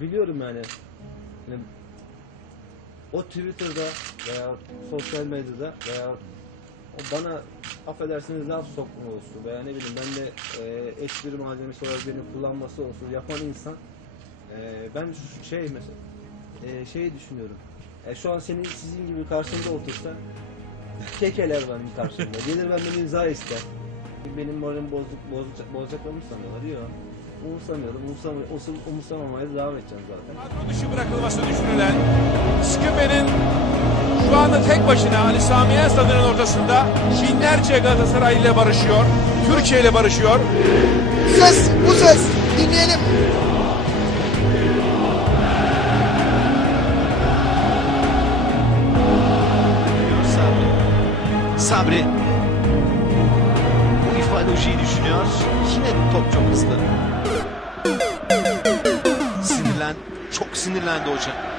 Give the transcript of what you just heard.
biliyorum yani. yani o Twitter'da veya sosyal medyada veya o bana affedersiniz laf sokma olsun veya ne bileyim ben de e, espri malzemesi olarak beni kullanması olsun yapan insan e, ben şey mesela e, şey düşünüyorum. E, şu an senin sizin gibi karşımda otursa kekeler benim karşımda. Gelir benden imza ister. Benim moralim bozuk, bozacak, bozacaklarını sanıyorlar? Yok. Umursamıyorum. Umursam, umursa- umursamamaya devam edeceğim zaten. Kadro dışı bırakılması düşünülen Sküpe'nin şu anda tek başına Ali Sami Yen stadının ortasında binlerce Galatasaray ile barışıyor. Türkiye ile barışıyor. Ses, bu ses. Dinleyelim. Sabri. Sabri. Bu ifade Uji'yi düşünüyor. Yine top çok hızlı. Sinirlendi hoca.